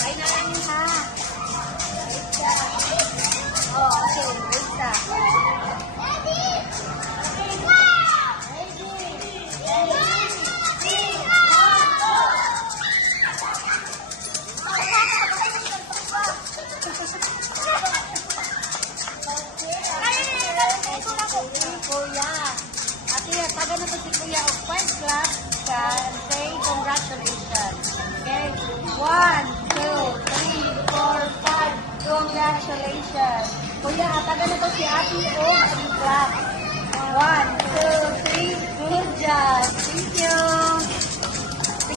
Kain na lang ha. Oh, okay. Wait ka. Kuya. Ate, taga na to si Kuya of 5 clap ka. Say congratulations. Okay? 1, 2, 3, 4, 5. Congratulations. Kuya, taga na to si Ate of 3 clap. 1, 2, 3. Good job. Thank you.